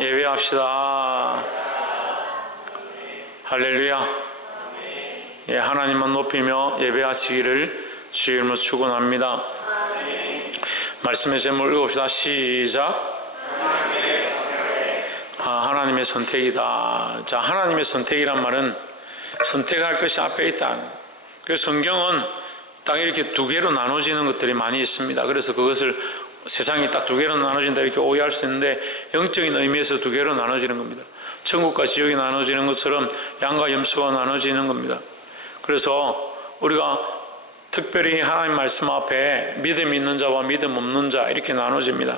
예배합시다. 할렐루야. 예, 하나님만 높이며 예배하시기를 주의 이름으로 축원합니다. 말씀의 제목을 읽읍시다. 시작. 하나님의 선택이다. 자, 하나님의 선택이란 말은 선택할 것이 앞에 있다. 그래서 성경은 딱 이렇게 두 개로 나눠지는 것들이 많이 있습니다. 그래서 그것을 세상이 딱 두 개로 나눠진다 이렇게 오해할 수 있는데, 영적인 의미에서 두 개로 나눠지는 겁니다. 천국과 지옥이 나눠지는 것처럼 양과 염소가 나눠지는 겁니다. 그래서 우리가 특별히 하나님 말씀 앞에 믿음 있는 자와 믿음 없는 자 이렇게 나눠집니다.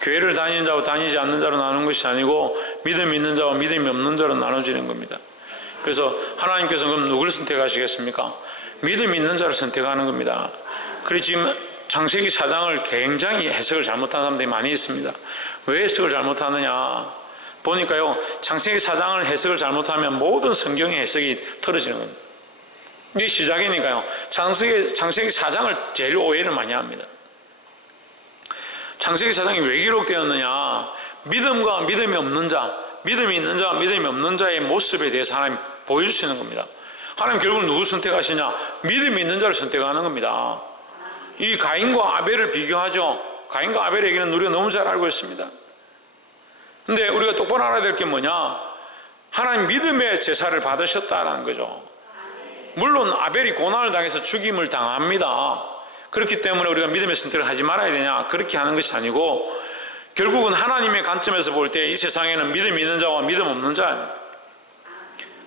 교회를 다니는 자와 다니지 않는 자로 나누는 것이 아니고 믿음 있는 자와 믿음이 없는 자로 나눠지는 겁니다. 그래서 하나님께서 그럼 누구를 선택하시겠습니까? 믿음 있는 자를 선택하는 겁니다. 그래서 지금 창세기 4장을 굉장히 해석을 잘못한 사람들이 많이 있습니다. 왜 해석을 잘못하느냐 보니까요, 창세기 4장을 해석을 잘못하면 모든 성경의 해석이 틀어지는 겁니다. 이게 시작이니까요. 창세기 4장을 제일 오해를 많이 합니다. 창세기 4장이 왜 기록되었느냐, 믿음과 믿음이 없는 자, 믿음이 있는 자와 믿음이 없는 자의 모습에 대해서 하나님 보여주시는 겁니다. 하나님 결국 누구 선택하시냐? 믿음이 있는 자를 선택하는 겁니다. 이 가인과 아벨을 비교하죠. 가인과 아벨의 얘기는 우리가 너무 잘 알고 있습니다. 근데 우리가 똑바로 알아야 될 게 뭐냐? 하나님 믿음의 제사를 받으셨다라는 거죠. 물론 아벨이 고난을 당해서 죽임을 당합니다. 그렇기 때문에 우리가 믿음의 선택을 하지 말아야 되냐? 그렇게 하는 것이 아니고, 결국은 하나님의 관점에서 볼 때 이 세상에는 믿음 있는 자와 믿음 없는 자예요.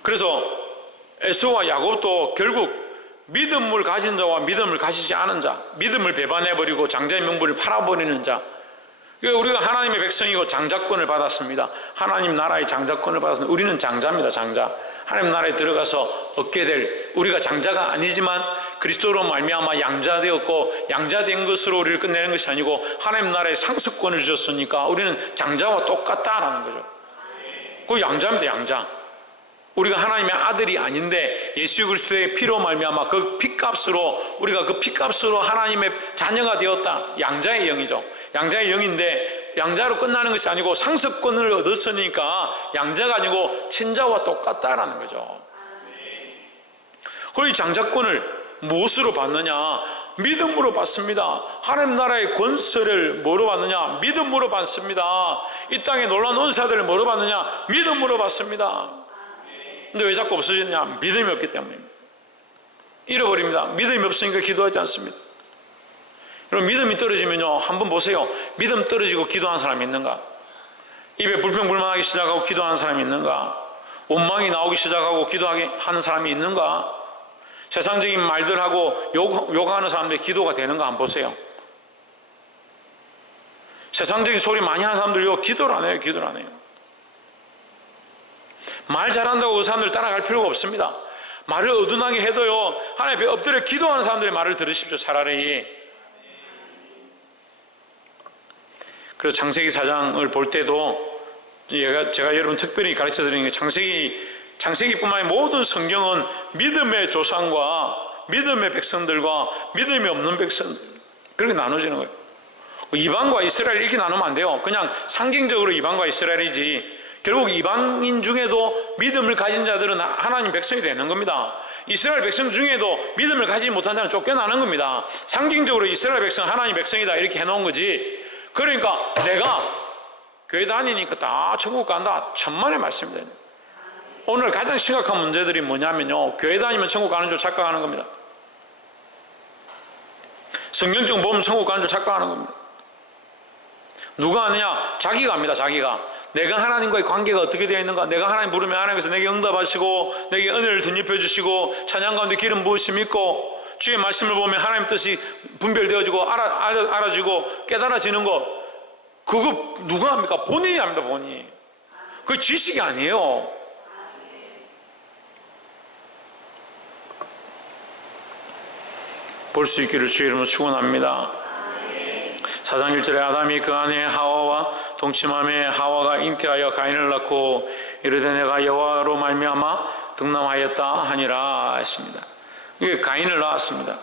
그래서 에서와 야곱도 결국 믿음을 가진 자와 믿음을 가지지 않은 자, 믿음을 배반해버리고 장자의 명분을 팔아버리는 자, 그러니까 우리가 하나님의 백성이고 장자권을 받았습니다. 하나님 나라의 장자권을 받았습니다. 우리는 장자입니다. 장자. 하나님 나라에 들어가서 얻게 될, 우리가 장자가 아니지만 그리스도로 말미암아 양자 되었고, 양자 된 것으로 우리를 끝내는 것이 아니고 하나님 나라의 상속권을 주셨으니까 우리는 장자와 똑같다라는 거죠. 그 양자입니다. 양자. 우리가 하나님의 아들이 아닌데 예수 그리스도의 피로 말미암아 그 피값으로, 우리가 그 피값으로 하나님의 자녀가 되었다. 양자의 영이죠. 양자의 영인데 양자로 끝나는 것이 아니고 상속권을 얻었으니까 양자가 아니고 친자와 똑같다라는 거죠. 그리고 이 장자권을 무엇으로 받느냐? 믿음으로 받습니다. 하나님 나라의 권세를 뭐로 받느냐? 믿음으로 받습니다. 이 땅에 놀라운 은사들을 뭐로 받느냐? 믿음으로 받습니다. 근데 왜 자꾸 없어지느냐? 믿음이 없기 때문입니다. 잃어버립니다. 믿음이 없으니까 기도하지 않습니다. 여러분, 믿음이 떨어지면요, 한번 보세요. 믿음 떨어지고 기도하는 사람이 있는가? 입에 불평불만하기 시작하고 기도하는 사람이 있는가? 원망이 나오기 시작하고 기도하게 하는 사람이 있는가? 세상적인 말들하고 욕하는 사람들이 기도가 되는가 한번 보세요. 세상적인 소리 많이 하는 사람들요, 기도를 안 해요. 기도를 안 해요. 말 잘한다고 그 사람들 따라갈 필요가 없습니다. 말을 어둔하게 해도요, 하나님 앞에 엎드려 기도하는 사람들의 말을 들으십시오. 차라리. 그래서 창세기 4장을 볼 때도 제가 여러분 특별히 가르쳐 드리는 게, 창세기뿐만 아니라 모든 성경은 믿음의 조상과 믿음의 백성들과 믿음이 없는 백성들, 그렇게 나눠지는 거예요. 이방과 이스라엘 이렇게 나누면 안 돼요. 그냥 상징적으로 이방과 이스라엘이지, 결국 이방인 중에도 믿음을 가진 자들은 하나님 백성이 되는 겁니다. 이스라엘 백성 중에도 믿음을 가지지 못한 자는 쫓겨나는 겁니다. 상징적으로 이스라엘 백성 하나님 백성이다 이렇게 해놓은 거지. 그러니까 내가 교회 다니니까 다 천국 간다, 천만의 말씀입니다. 오늘 가장 심각한 문제들이 뭐냐면요, 교회 다니면 천국 가는 줄 착각하는 겁니다. 성경적 보면 천국 가는 줄 착각하는 겁니다. 누가 하느냐? 자기가 합니다. 자기가. 내가 하나님과의 관계가 어떻게 되어 있는가? 내가 하나님 부르면 하나님께서 내게 응답하시고 내게 은혜를 덧입혀 주시고 찬양 가운데 기름 부으심 있고 주의 말씀을 보면 하나님 뜻이 분별되어지고 알아지고 깨달아지는 것, 그거 누가 합니까? 본인이 합니다. 본인이. 그 지식이 아니에요. 볼 수 있기를 주의 이름으로 축원합니다. 4장 1절에 아담이 그 아내 하와와 동침함에 하와가 잉태하여 가인을 낳고 이르되 내가 여호와로 말미암아 득남하였다 하니라 했습니다. 이게 가인을 낳았습니다.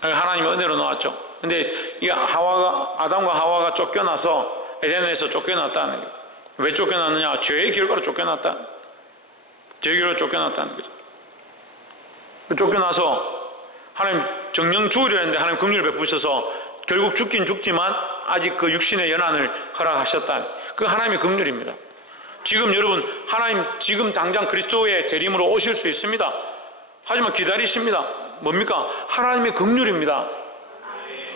하나님의 은혜로 낳았죠. 근데 이 아담과 하와가 쫓겨나서 에덴에서 쫓겨났다는 거예요. 왜 쫓겨났느냐? 죄의 결과로 쫓겨났다. 죄의 결과로 쫓겨났다는 거죠. 쫓겨나서 하나님 정령 죽으려 했는데 하나님 긍휼을 베푸셔서 결국 죽긴 죽지만 아직 그 육신의 연한을 허락하셨다. 그 하나님의 긍휼입니다. 지금 여러분 하나님 지금 당장 그리스도의 재림으로 오실 수 있습니다. 하지만 기다리십니다. 뭡니까? 하나님의 긍휼입니다.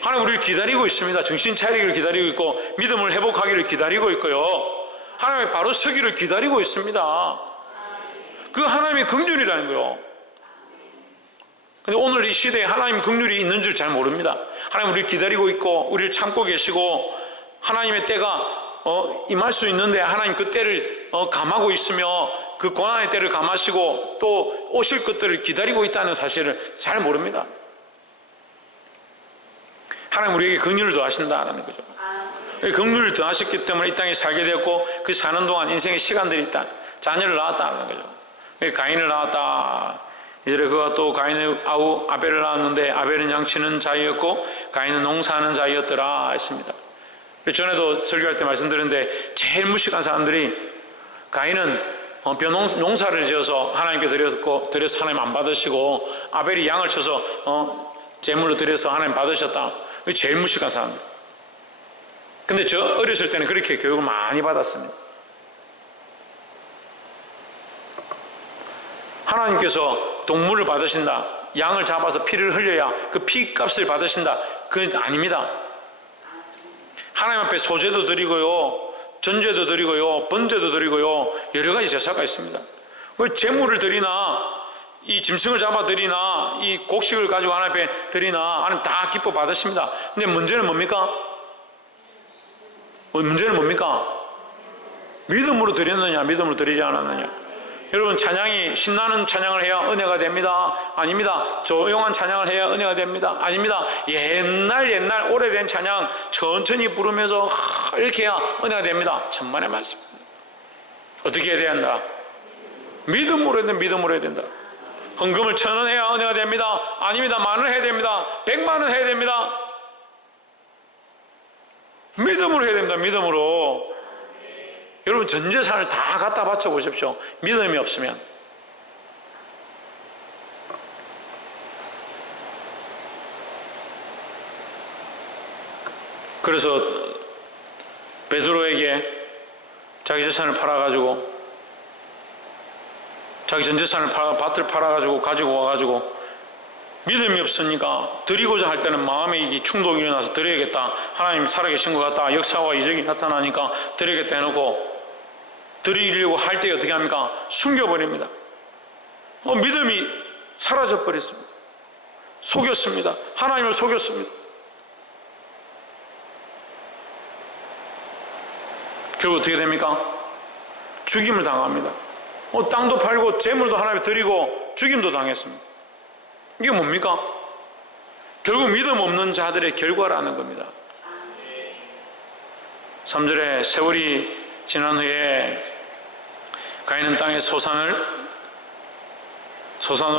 하나님 우리를 기다리고 있습니다. 정신 차리기를 기다리고 있고 믿음을 회복하기를 기다리고 있고요. 하나님의 바로 서기를 기다리고 있습니다. 그 하나님의 긍휼이라는 거요. 근데 오늘 이 시대에 하나님 긍휼이 있는 줄 잘 모릅니다. 하나님 우리를 기다리고 있고 우리를 참고 계시고 하나님의 때가 임할 수 있는데 하나님 그 때를 감하고 있으며 그 고난의 때를 감하시고 또 오실 것들을 기다리고 있다는 사실을 잘 모릅니다. 하나님 우리에게 긍휼을 더하신다는 거죠. 긍휼을 더하셨기 때문에 이 땅에 살게 되었고 그 사는 동안 인생의 시간들이 있다. 자녀를 낳았다는 거죠. 가인을 낳았다. 이제 그가 또 가인의 아우 아벨을 낳았는데 아벨은 양치는 자였고 가인은 농사하는 자였더라 했습니다. 전에도 설교할 때 말씀드렸는데 제일 무식한 사람들이 가인은 농사를 지어서 하나님께 드려서 하나님 안 받으시고 아벨이 양을 쳐서 제물로 드려서 하나님 받으셨다. 제일 무식한 사람들. 근데 저 어렸을 때는 그렇게 교육을 많이 받았습니다. 하나님께서 동물을 받으신다. 양을 잡아서 피를 흘려야 그 피값을 받으신다. 그건 아닙니다. 하나님 앞에 소제도 드리고요, 전제도 드리고요, 번제도 드리고요, 여러 가지 제사가 있습니다. 제물을 드리나 이 짐승을 잡아 드리나 이 곡식을 가지고 하나님 앞에 드리나 하나님 다 기뻐 받으십니다. 근데 문제는 뭡니까? 문제는 뭡니까? 믿음으로 드렸느냐 믿음으로 드리지 않았느냐. 여러분 찬양이 신나는 찬양을 해야 은혜가 됩니다. 아닙니다. 조용한 찬양을 해야 은혜가 됩니다. 아닙니다. 옛날 오래된 찬양 천천히 부르면서 이렇게 해야 은혜가 됩니다. 천만의 말씀. 어떻게 해야 된다? 믿음으로 해야 된다. 믿음으로 해야 된다. 헌금을 1,000원 해야 은혜가 됩니다. 아닙니다. 10,000원 해야 됩니다. 100만 원 해야 됩니다. 믿음으로 해야 됩니다. 믿음으로. 여러분 전 재산을 다 갖다 바쳐 보십시오. 믿음이 없으면. 그래서 베드로에게 자기 재산을 팔아가지고 자기 전 재산을 밭을 팔아가지고 가지고 와가지고 믿음이 없으니까 드리고자 할 때는 마음에 이게 충동이 일어나서 드려야겠다. 하나님 살아계신 것 같다. 역사와 이적이 나타나니까 드려야겠다 해놓고 드리려고 할 때 어떻게 합니까? 숨겨버립니다. 믿음이 사라져버렸습니다. 속였습니다. 하나님을 속였습니다. 결국 어떻게 됩니까? 죽임을 당합니다. 땅도 팔고 재물도 하나님께 드리고 죽임도 당했습니다. 이게 뭡니까? 결국 믿음 없는 자들의 결과라는 겁니다. 3절에 세월이 지난 후에 가인은 땅의 소산으로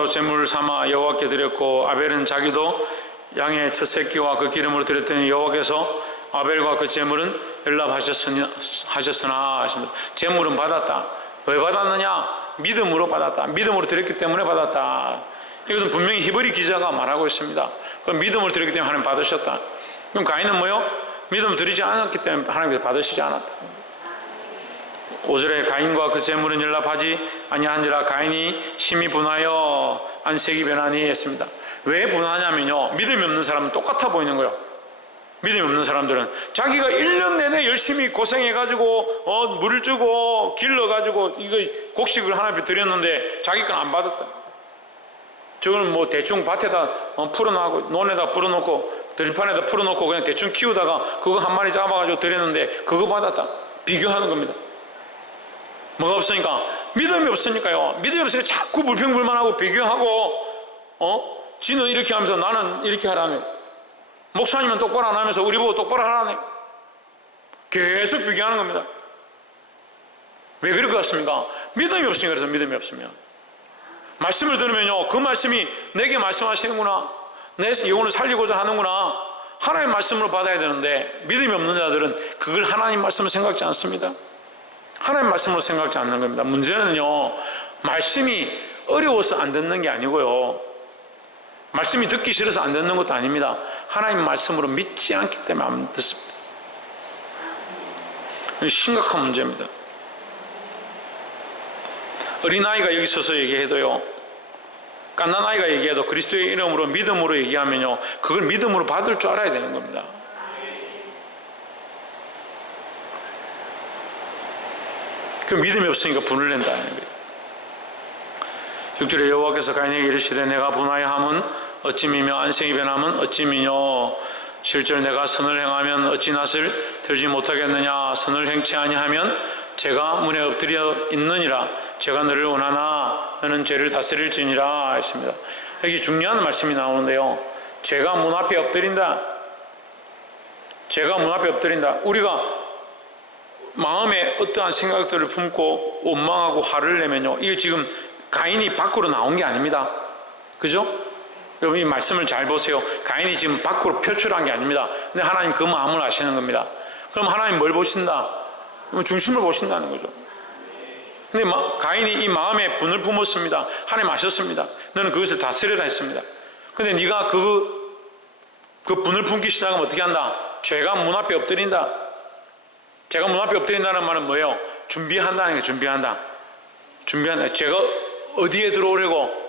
제물을 삼아 여호와께 드렸고 아벨은 자기도 양의 첫 새끼와 그 기름으로 드렸더니 여호와께서 아벨과 그 제물은 연락하셨으나 하십니다. 제물은 받았다. 왜 받았느냐? 믿음으로 받았다. 믿음으로 드렸기 때문에 받았다. 이것은 분명히 히브리 기자가 말하고 있습니다. 그럼 믿음을 드렸기 때문에 하나님 받으셨다. 그럼 가인은 뭐요? 믿음을 드리지 않았기 때문에 하나님께서 받으시지 않았다. 5절에 가인과 그 제물은 연락하지 아니한지라 가인이 심히 분하여 안색이 변하니 했습니다. 왜 분하냐면요, 믿음이 없는 사람은 똑같아 보이는 거예요. 믿음이 없는 사람들은 자기가 1년 내내 열심히 고생해가지고 물을 주고 길러가지고 이거 곡식을 하나님께 드렸는데 자기 건 안 받았다. 저거는 뭐 대충 밭에다 풀어놓고 논에다 풀어놓고 들판에다 풀어놓고 그냥 대충 키우다가 그거 한 마리 잡아가지고 드렸는데 그거 받았다. 비교하는 겁니다. 뭐가 없으니까? 믿음이 없으니까요. 믿음이 없으니까 자꾸 불평불만하고 비교하고 지는 이렇게 하면서 나는 이렇게 하라며, 목사님은 똑바로 안 하면서 우리 보고 똑바로 하라네. 계속 비교하는 겁니다. 왜 그럴 것 같습니까? 믿음이 없으니까. 그래서 믿음이 없으면 말씀을 들으면요, 그 말씀이 내게 말씀하시는구나, 내 영혼을 살리고자 하는구나, 하나님 말씀으로 받아야 되는데 믿음이 없는 자들은 그걸 하나님 말씀을 생각지 않습니다. 하나님 말씀으로 생각지 않는 겁니다. 문제는요, 말씀이 어려워서 안 듣는 게 아니고요, 말씀이 듣기 싫어서 안 듣는 것도 아닙니다. 하나님 말씀으로 믿지 않기 때문에 안 듣습니다. 심각한 문제입니다. 어린아이가 여기 서서 얘기해도요, 갓난아이가 얘기해도 그리스도의 이름으로 믿음으로 얘기하면요, 그걸 믿음으로 받을 줄 알아야 되는 겁니다. 그 믿음이 없으니까 분을 낸다는 거예요. 6절에 여호와께서 가인에게 이르시되 내가 분하여함은 어찌미며 안색이 변함은 어찌미뇨. 7절 내가 선을 행하면 어찌 낯을 들지 못하겠느냐. 선을 행치 아니하면 죄가 문에 엎드려 있느니라. 죄가 너를 원하나 너는 죄를 다스릴지니라 했습니다. 여기 중요한 말씀이 나오는데요, 죄가 문 앞에 엎드린다. 죄가 문 앞에 엎드린다. 우리가 마음에 어떠한 생각들을 품고 원망하고 화를 내면요, 이게 지금 가인이 밖으로 나온 게 아닙니다. 그죠? 여러분 이 말씀을 잘 보세요. 가인이 지금 밖으로 표출한 게 아닙니다. 근데 하나님 그 마음을 아시는 겁니다. 그럼 하나님 뭘 보신다? 중심을 보신다는 거죠. 근데 가인이 이 마음에 분을 품었습니다. 하나님 아셨습니다. 너는 그것을 다스려라 했습니다. 근데 네가 그 분을 품기 시작하면 어떻게 한다? 죄가 문 앞에 엎드린다. 죄가 문 앞에 엎드린다는 말은 뭐예요? 준비한다는 거예요. 준비한다. 죄가 어디에 들어오려고?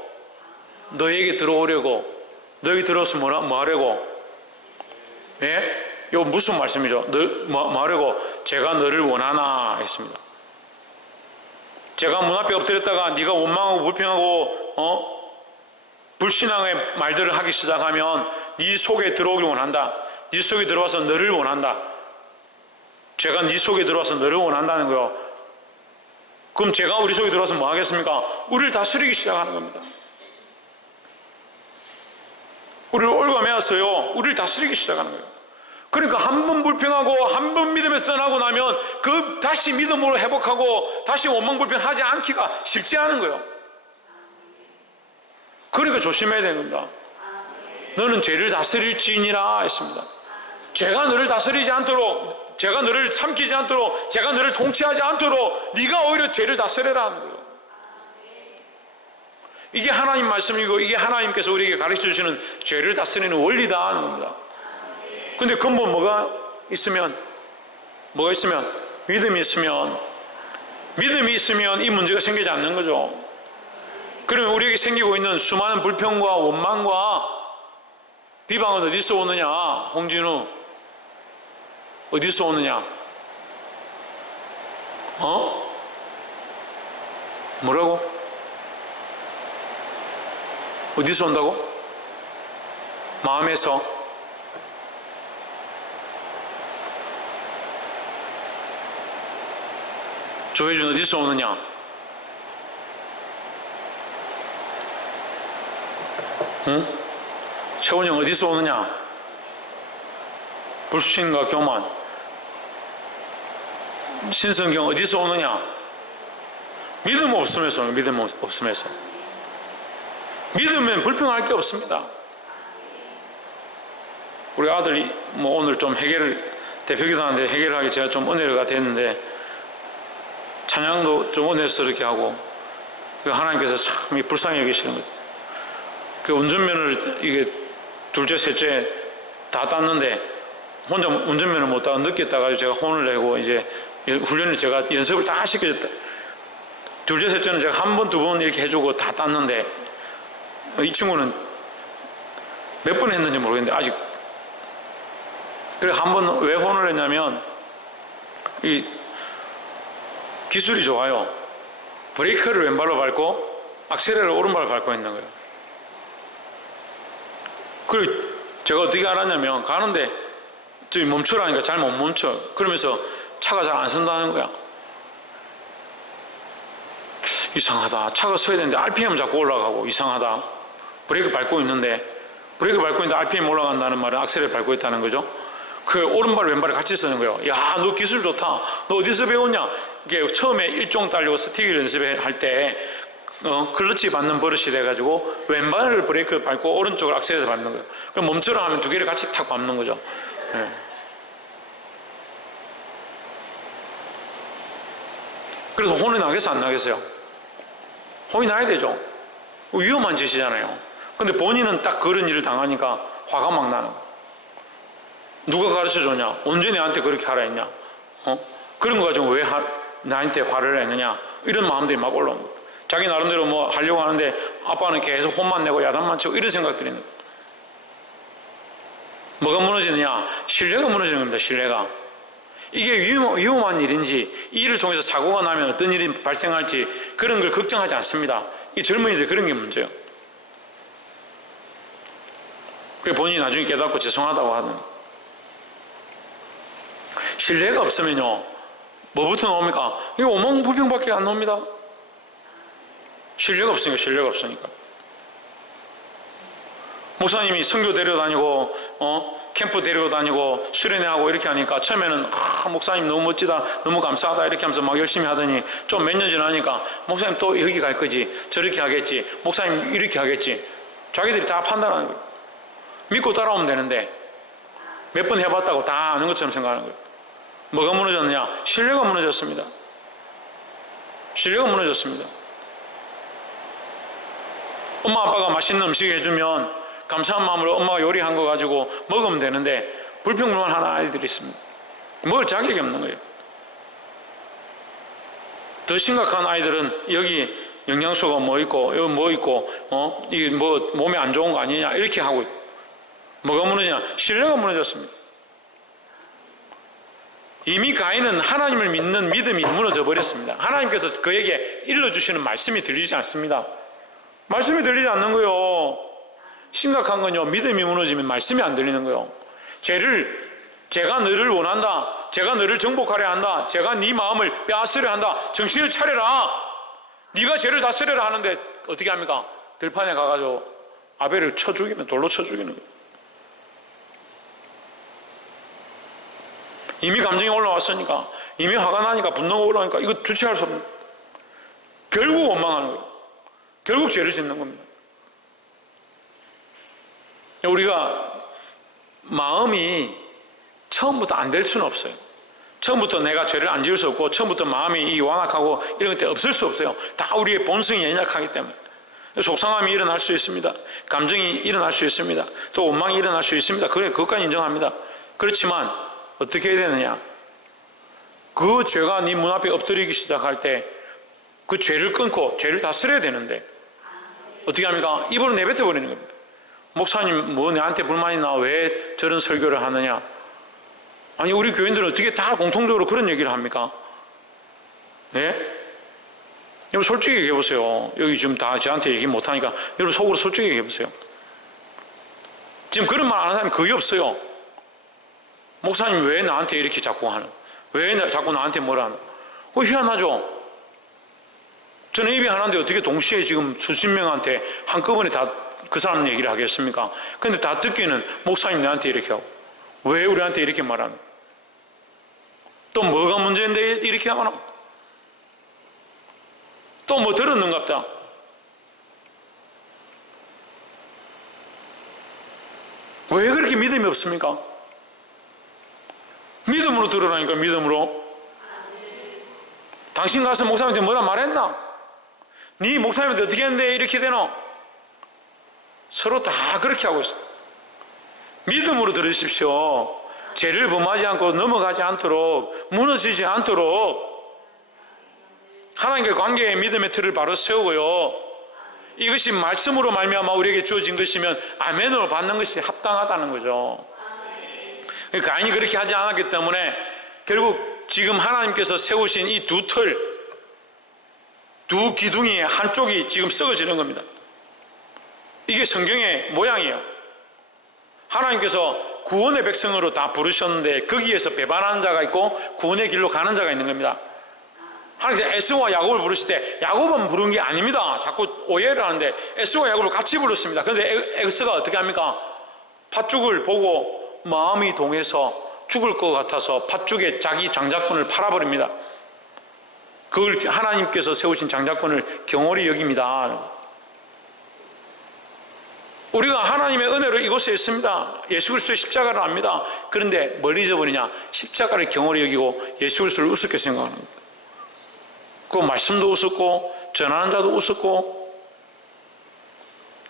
너에게 들어오려고. 너에게 들어와서 뭐 하려고? 예? 이거 무슨 말씀이죠? 뭐 하려고? 죄가 너를 원하나 했습니다. 죄가 문 앞에 엎드렸다가 네가 원망하고 불평하고 불신앙의 말들을 하기 시작하면 네 속에 들어오길 원한다. 네 속에 들어와서 너를 원한다. 죄가 네 속에 들어와서 너를 원한다는 거예요. 그럼 죄가 우리 속에 들어와서 뭐 하겠습니까? 우리를 다스리기 시작하는 겁니다. 우리를 올가매어서요, 우리를 다스리기 시작하는 거예요. 그러니까 한 번 불평하고 한 번 믿음에서 떠나고 나면 그 다시 믿음으로 회복하고 다시 원망불평하지 않기가 쉽지 않은 거예요. 그러니까 조심해야 되는 겁니다. 너는 죄를 다스릴지니라 했습니다. 죄가 너를 다스리지 않도록, 죄가 너를 삼키지 않도록, 죄가 너를 통치하지 않도록 네가 오히려 죄를 다스려라 하는 거예요. 이게 하나님 말씀이고 이게 하나님께서 우리에게 가르쳐 주시는 죄를 다스리는 원리다 하는 겁니다. 근데 근본 뭐가 있으면 믿음이 있으면 이 문제가 생기지 않는 거죠. 그러면 우리에게 생기고 있는 수많은 불평과 원망과 비방은 어디서 오느냐? 홍진우, 어디서 오느냐? 뭐라고? 어디서 온다고? 마음에서. 조혜준 어디서 오느냐? 응? 최원영 어디서 오느냐? 불신과 교만. 신성경 어디서 오느냐? 믿음 없으면서. 믿으면 불평할 게 없습니다. 우리 아들이 오늘 좀 대표기도 하는데 해결하기 제가 좀 은혜가 됐는데, 찬양도 좀 은혜스럽게 하고, 하나님께서 참 불쌍히 여기시는 거죠. 그 운전면허를 이게 둘째, 셋째 다 땄는데, 혼자 운전면허를 못 따고 늦게 따가지고 제가 혼을 내고, 이제 훈련을 제가 연습을 다 시켜줬다. 둘째, 셋째는 제가 한 번, 두 번 이렇게 해주고 다 땄는데, 이 친구는 몇 번 했는지 모르겠는데 아직. 그래 한 번 왜 혼을 했냐면, 이 기술이 좋아요. 브레이크를 왼발로 밟고 악셀레를 오른발로 밟고 있는 거예요. 그리고 제가 어떻게 알았냐면, 가는데 저기 멈추라니까 잘 못 멈춰. 그러면서 차가 잘 안 선다는 거야. 이상하다. 차가 서야 되는데 RPM 자꾸 올라가고 이상하다. 브레이크 밟고 있는데 RPM 올라간다는 말은 악셀을 밟고 있다는 거죠. 그 오른발 왼발을 같이 쓰는 거예요. 야, 너 기술 좋다. 너 어디서 배웠냐? 이게 처음에 일종 달리고 스틱을 연습할 때 클러치 받는 버릇이 돼가지고 왼발을 브레이크를 밟고 오른쪽을 악셀을 밟는 거예요. 그럼 멈추라 하면 두 개를 같이 탁 밟는 거죠. 네. 그래서 혼이 나겠어 안 나겠어요? 혼이 나야 되죠. 위험한 짓이잖아요. 근데 본인은 딱 그런 일을 당하니까 화가 막 나는 거예요. 누가 가르쳐줬냐? 언제 내한테 그렇게 하라 했냐? 그런 거 가지고 왜 나한테 화를 내느냐? 이런 마음들이 막 올라오는 거예요. 자기 나름대로 뭐 하려고 하는데 아빠는 계속 혼만 내고 야단만 치고 이런 생각들이 있는 거예요. 뭐가 무너지느냐? 신뢰가 무너지는 겁니다. 신뢰가. 이게 위험한 일인지, 이 일을 통해서 사고가 나면 어떤 일이 발생할지 그런 걸 걱정하지 않습니다. 이 젊은이들 그런 게 문제예요. 그래서 본인이 나중에 깨닫고 죄송하다고 하는. 신뢰가 없으면요, 뭐부터 나옵니까? 이거 오만부평밖에 안 나옵니다. 신뢰가 없으니까. 목사님이 선교 데려다니고 캠프 데려다니고 수련회하고 이렇게 하니까 처음에는 목사님 너무 멋지다, 너무 감사하다 이렇게 하면서 막 열심히 하더니 좀 몇 년 지나니까 목사님 또 여기 갈 거지, 저렇게 하겠지, 목사님 이렇게 하겠지, 자기들이 다 판단하는 거예요. 믿고 따라오면 되는데 몇 번 해봤다고 다 아는 것처럼 생각하는 거예요. 뭐가 무너졌느냐? 신뢰가 무너졌습니다. 신뢰가 무너졌습니다. 엄마 아빠가 맛있는 음식 해주면 감사한 마음으로 엄마가 요리한 거 가지고 먹으면 되는데 불평불만하는 아이들이 있습니다. 먹을 자격이 없는 거예요. 더 심각한 아이들은 여기 영양소가 뭐 있고 여기 뭐 있고 이게 뭐 몸에 안 좋은 거 아니냐 이렇게 하고 있고. 뭐가 무너지냐? 신뢰가 무너졌습니다. 이미 가인은 하나님을 믿는 믿음이 무너져 버렸습니다. 하나님께서 그에게 일러주시는 말씀이 들리지 않습니다. 말씀이 들리지 않는 거예요. 심각한 건요, 믿음이 무너지면 말씀이 안 들리는 거예요. 제가 너를 원한다, 제가 너를 정복하려 한다, 제가 네 마음을 빼앗으려 한다, 정신을 차려라, 네가 죄를 다스려라 하는데 어떻게 합니까? 들판에 가가지고 아벨을 돌로 쳐 죽이는 거예요. 이미 감정이 올라왔으니까, 이미 화가 나니까, 분노가 올라오니까 이거 주체할 수 없는, 결국 원망하는 거예요. 결국 죄를 짓는 겁니다. 우리가 마음이 처음부터 안 될 수는 없어요. 처음부터 내가 죄를 안 지을 수 없고, 처음부터 마음이 완악하고 이런 것들 없을 수 없어요. 다 우리의 본성이 연약하기 때문에. 속상함이 일어날 수 있습니다. 감정이 일어날 수 있습니다. 또 원망이 일어날 수 있습니다. 그래, 그것까지 인정합니다. 그렇지만 어떻게 해야 되느냐? 그 죄가 네 문 앞에 엎드리기 시작할 때 그 죄를 끊고 죄를 다스려야 되는데 어떻게 합니까? 입으로 내뱉어 버리는 겁니다. 목사님 뭐 내한테 불만이 나, 왜 저런 설교를 하느냐? 아니 우리 교인들은 어떻게 다 공통적으로 그런 얘기를 합니까? 네? 여러분 솔직히 얘기해 보세요. 여기 지금 다 저한테 얘기 못하니까 여러분 속으로 솔직히 얘기해 보세요. 지금 그런 말 안 하는 사람이 거의 없어요. 목사님 왜 나한테 이렇게 자꾸 하는? 왜 자꾸 나한테 뭐라 하는? 희한하죠? 저는 입이 하나인데 어떻게 동시에 지금 수십 명한테 한꺼번에 다 그 사람 얘기를 하겠습니까? 근데 다 듣기는 목사님 나한테 이렇게 하고, 왜 우리한테 이렇게 말하는? 또 뭐가 문제인데 이렇게 하나? 또 뭐 들었는갑다. 왜 그렇게 믿음이 없습니까? 믿음으로 들으라니까. 믿음으로. 당신 가서 목사님한테 뭐라 말했나? 네 목사님한테 어떻게 했는데 이렇게 되노? 서로 다 그렇게 하고 있어요. 믿음으로 들으십시오. 죄를 범하지 않고 넘어가지 않도록, 무너지지 않도록 하나님과의 관계의 믿음의 틀을 바로 세우고요, 이것이 말씀으로 말미암아 우리에게 주어진 것이면 아멘으로 받는 것이 합당하다는 거죠. 가인이 그렇게 하지 않았기 때문에 결국 지금 하나님께서 세우신 이 두 틀, 두 기둥이 한쪽이 지금 썩어지는 겁니다. 이게 성경의 모양이에요. 하나님께서 구원의 백성으로 다 부르셨는데 거기에서 배반하는 자가 있고 구원의 길로 가는 자가 있는 겁니다. 하나님께서 에스와 야곱을 부르실 때 야곱은 부른 게 아닙니다. 자꾸 오해를 하는데 에스와 야곱을 같이 불렀습니다. 그런데 에스가 어떻게 합니까? 팥죽을 보고 마음이 동해서 죽을 것 같아서 팥죽에 자기 장자권을 팔아버립니다. 그걸 하나님께서 세우신 장자권을 경홀히 여깁니다. 우리가 하나님의 은혜로 이곳에 있습니다. 예수 그리스도의 십자가를 압니다. 그런데 뭘 잊어버리냐? 십자가를 경홀히 여기고 예수 그리스도를 우습게 생각하는 겁니다. 그 말씀도 웃었고 전하는 자도 웃었고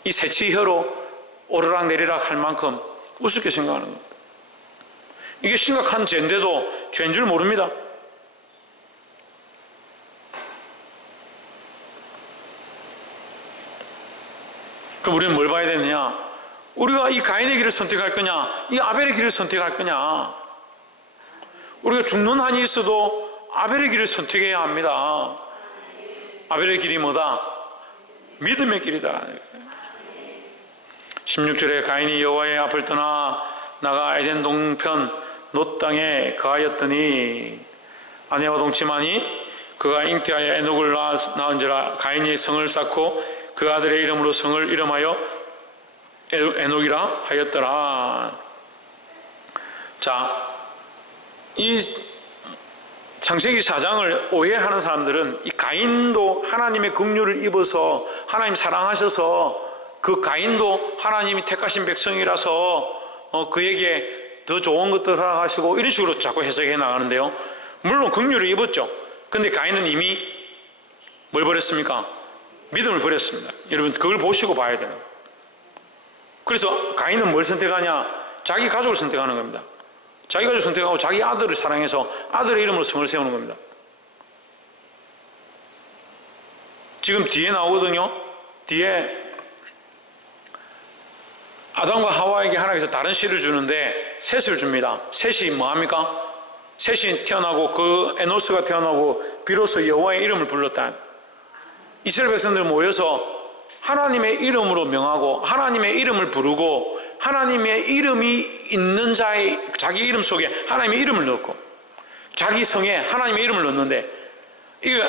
이 새치혀로 오르락 내리락 할 만큼 우습게 생각하는 겁니다. 이게 심각한 죄인데도 죄인 줄 모릅니다. 그럼 우리는 뭘 봐야 되느냐? 우리가 이 가인의 길을 선택할 거냐? 이 아벨의 길을 선택할 거냐? 우리가 죽는 한이 있어도 아벨의 길을 선택해야 합니다. 아벨의 길이 뭐다? 믿음의 길이다. 16절에 가인이 여호와의 앞을 떠나 나가 에덴 동편 놋 땅에 거하였더니 아내와 동침하니 그가 잉태하여 에녹을 낳은지라. 가인이 성을 쌓고 그 아들의 이름으로 성을 이름하여 에녹이라 하였더라. 자, 이 창세기 4장을 오해하는 사람들은 이 가인도 하나님의 긍휼을 입어서 하나님 사랑하셔서 그 가인도 하나님이 택하신 백성이라서 그에게 더 좋은 것들 허락하시고 이런 식으로 자꾸 해석해 나가는데요. 물론 긍휼을 입었죠. 근데 가인은 이미 뭘 버렸습니까? 믿음을 버렸습니다. 여러분 그걸 보시고 봐야 돼요. 그래서 가인은 뭘 선택하냐? 자기 가족을 선택하는 겁니다. 자기 가족을 선택하고 자기 아들을 사랑해서 아들의 이름으로 성을 세우는 겁니다. 지금 뒤에 나오거든요. 뒤에 아담과 하와에게 하나님께서 다른 씨를 주는데 셋을 줍니다. 셋이 뭐합니까? 셋이 태어나고 그 에노스가 태어나고 비로소 여호와의 이름을 불렀다. 이스라엘 백성들 모여서 하나님의 이름으로 명하고 하나님의 이름을 부르고 하나님의 이름이 있는 자의 자기 이름 속에 하나님의 이름을 넣고 자기 성에 하나님의 이름을 넣는데 이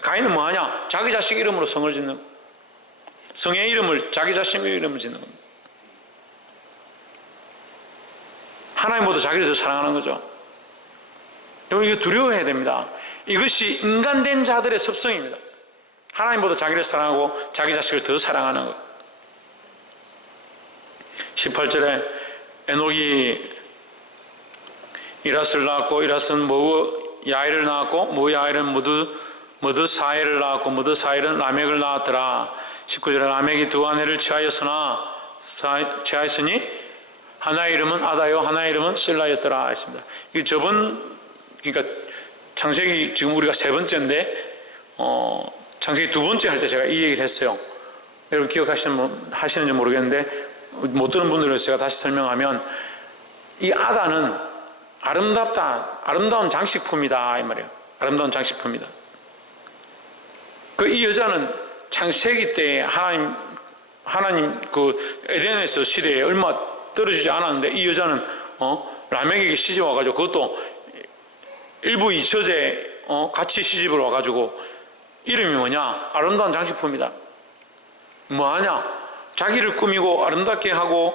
가인은 뭐하냐? 자기 자식 이름으로 성을 짓는 성의 이름을 자기 자신의 이름을 짓는 겁니다. 하나님보다 자기를 더 사랑하는 거죠. 여러분 이거 두려워해야 됩니다. 이것이 인간된 자들의 습성입니다. 하나님보다 자기를 사랑하고 자기 자식을 더 사랑하는 것. 18절에 에녹이 이랏을 낳았고 이랏은 야일을 낳았고 야일은 머드사엘을 낳았고 머드사엘은 라멕을 낳았더라. 19절에 라멕이 두 아내를 취하였으니 하나의 이름은 아다요 하나의 이름은 실라였더라 했습니다. 이게 그러니까 창세기 지금 우리가 세 번째인데 창세기 두 번째 할 때 제가 이 얘기를 했어요. 여러분 기억하시는지 모르겠는데 못 들은 분들은 제가 다시 설명하면 이 아다는 아름다운 장식품이다 이 말이에요. 아름다운 장식품이다. 이 여자는 창세기 때 하나님 그 에덴에서 시대에 얼마 떨어지지 않았는데 이 여자는 라멕에게 시집 와가지고 그것도 일부 이처제 같이 시집을 와가지고 이름이 뭐냐? 아름다운 장식품이다. 뭐하냐? 자기를 꾸미고 아름답게 하고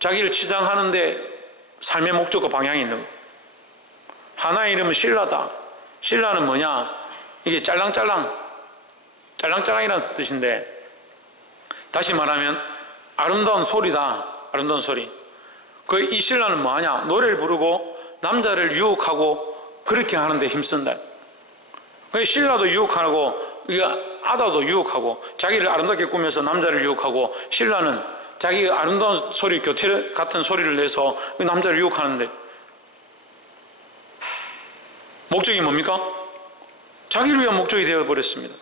자기를 치장하는데 삶의 목적과 방향이 있는 거예요. 하나의 이름은 실라다. 실라는 뭐냐? 이게 짤랑짤랑이라는 뜻인데 다시 말하면 아름다운 소리다. 아름다운 소리. 이 신라는 뭐하냐? 노래를 부르고 남자를 유혹하고 그렇게 하는데 힘쓴다. 신라도 유혹하고 아다도 유혹하고 자기를 아름답게 꾸며서 남자를 유혹하고 신라는 자기 아름다운 소리 교태 같은 소리를 내서 남자를 유혹하는데 목적이 뭡니까? 자기를 위한 목적이 되어버렸습니다.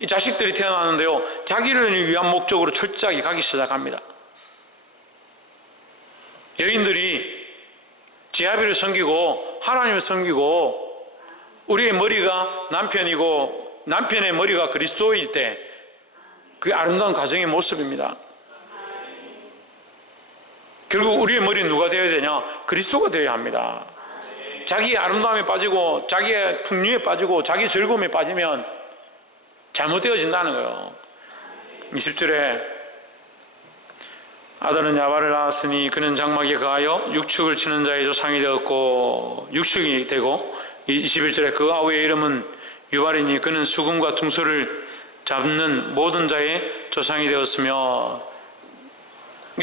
이 자식들이 태어나는데요 자기를 위한 목적으로 철저하게 가기 시작합니다. 여인들이 지아비를 섬기고 하나님을 섬기고 우리의 머리가 남편이고 남편의 머리가 그리스도일 때 그 아름다운 가정의 모습입니다. 결국 우리의 머리는 누가 되어야 되냐? 그리스도가 되어야 합니다. 자기의 아름다움에 빠지고 자기의 풍류에 빠지고 자기의 즐거움에 빠지면 잘못되어진다는 거예요. 20절에 아들은 야발을 낳았으니 그는 장막에 거하여 육축을 치는 자의 조상이 되었고 육축이 되고 21절에 그 아우의 이름은 유발이니 그는 수금과 퉁소를 잡는 모든 자의 조상이 되었으며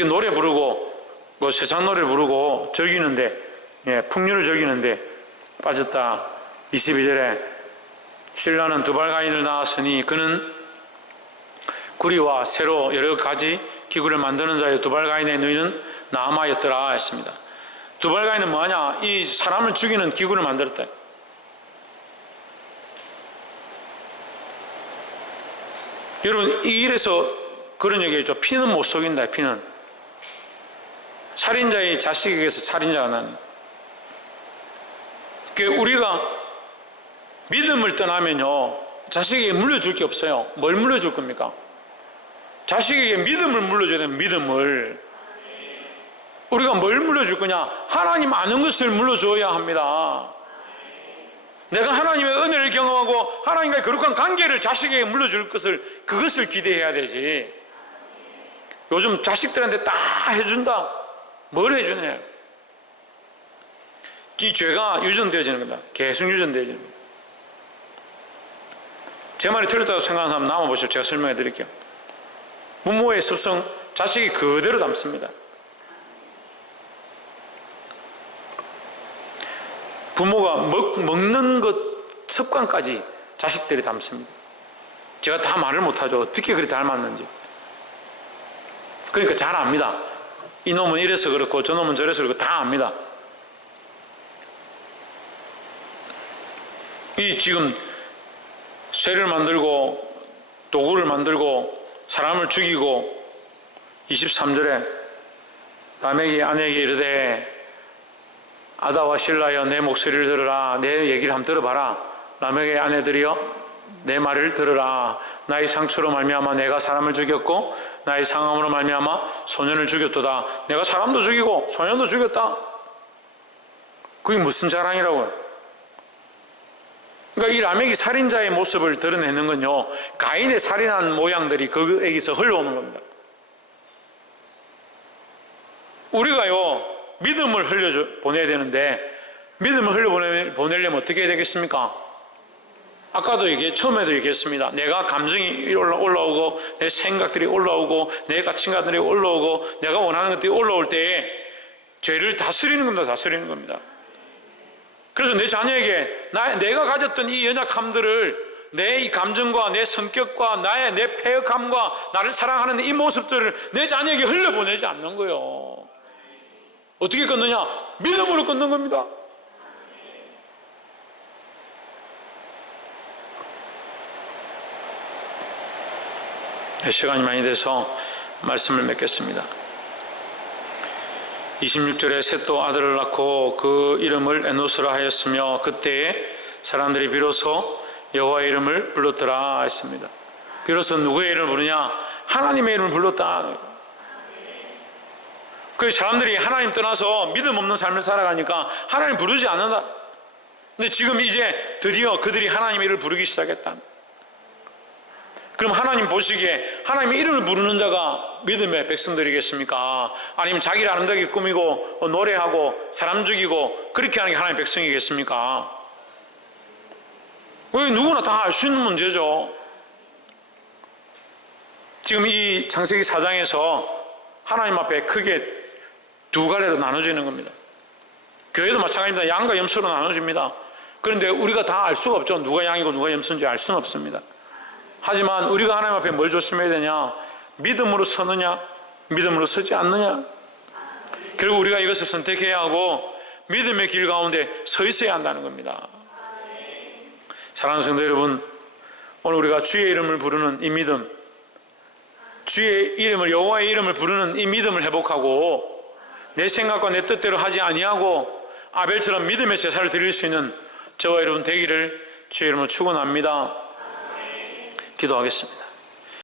노래 부르고 세상 노래를 부르고 즐기는데 풍류를 즐기는데 빠졌다. 22절에 실라는 두발가인을 낳았으니 그는 구리와 새로 여러 가지 기구를 만드는 자여 두발가인의 누이는 나아마였더라 했습니다. 두발가인은 뭐하냐? 이 사람을 죽이는 기구를 만들었다. 여러분, 이 일에서 그런 얘기했죠. 피는 못 속인다. 피는 살인자의 자식에게서 살인자가 나는. 그러니까 우리가 믿음을 떠나면요, 자식에게 물려줄 게 없어요. 뭘 물려줄 겁니까? 자식에게 믿음을 물려줘야 되는 믿음을. 우리가 뭘 물려줄 거냐? 하나님 아는 것을 물려줘야 합니다. 내가 하나님의 은혜를 경험하고 하나님과의 거룩한 관계를 자식에게 물려줄 그것을 기대해야 되지. 요즘 자식들한테 다 해준다. 뭘 해주느냐? 이 죄가 유전되어지는 겁니다. 계속 유전되어지는 겁니다. 제 말이 틀렸다고 생각하는 사람 남아보시죠. 제가 설명해 드릴게요. 부모의 습성, 자식이 그대로 담습니다. 부모가 먹는 것 습관까지 자식들이 담습니다. 제가 다 말을 못하죠. 어떻게 그리 닮았는지. 그러니까 잘 압니다. 이놈은 이래서 그렇고 저놈은 저래서 그렇고 다 압니다. 이 지금 쇠를 만들고 도구를 만들고 사람을 죽이고 23절에 라멕이 아내에게 이르되 아다와 실라여 내 목소리를 들으라. 내 얘기를 한번 들어봐라. 라멕의 아내들이여 내 말을 들으라. 나의 상처로 말미암아 내가 사람을 죽였고 나의 상함으로 말미암아 소년을 죽였도다. 내가 사람도 죽이고 소년도 죽였다. 그게 무슨 자랑이라고요? 그러니까 이 라멕이 살인자의 모습을 드러내는 건요, 가인의 살인한 모양들이 그에게서 흘러오는 겁니다. 우리가요 믿음을 보내야 되는데 믿음을 흘려보내려면 어떻게 해야 되겠습니까? 아까도 처음에도 얘기했습니다. 내가 감정이 올라오고 내 생각들이 올라오고 내 가치관들이 올라오고 내가 원하는 것들이 올라올 때에 죄를 다스리는 겁니다. 다스리는 겁니다. 그래서 내 자녀에게 내가 가졌던 이 연약함들을 내 이 감정과 내 성격과 내 패역함과 나를 사랑하는 이 모습들을 내 자녀에게 흘려보내지 않는 거예요. 어떻게 끊느냐? 믿음으로 끊는 겁니다. 시간이 많이 돼서 말씀을 맺겠습니다. 26절에 셋도 아들을 낳고 그 이름을 에노스라 하였으며 그때에 사람들이 비로소 여호와의 이름을 불렀더라 했습니다. 비로소 누구의 이름을 부르냐? 하나님의 이름을 불렀다. 그래서 사람들이 하나님 떠나서 믿음 없는 삶을 살아가니까 하나님 부르지 않는다. 근데 지금 이제 드디어 그들이 하나님의 이름을 부르기 시작했다. 그럼 하나님 보시기에 하나님의 이름을 부르는 자가 믿음의 백성들이겠습니까? 아니면 자기를 아름답게 꾸미고 노래하고 사람 죽이고 그렇게 하는 게 하나님의 백성이겠습니까? 왜 누구나 다 알 수 있는 문제죠. 지금 이 창세기 4장에서 하나님 앞에 크게 두 갈래로 나눠지는 겁니다. 교회도 마찬가지입니다. 양과 염소로 나눠집니다. 그런데 우리가 다 알 수가 없죠. 누가 양이고 누가 염소인지 알 수는 없습니다. 하지만 우리가 하나님 앞에 뭘 조심해야 되냐? 믿음으로 서느냐? 믿음으로 서지 않느냐? 결국 우리가 이것을 선택해야 하고 믿음의 길 가운데 서 있어야 한다는 겁니다. 사랑하는 성도 여러분, 오늘 우리가 주의 이름을 부르는 이 믿음, 주의 이름을, 여호와의 이름을 부르는 이 믿음을 회복하고 내 생각과 내 뜻대로 하지 아니하고 아벨처럼 믿음의 제사를 드릴 수 있는 저와 여러분 되기를 주의 이름으로 축원합니다. 기도하겠습니다.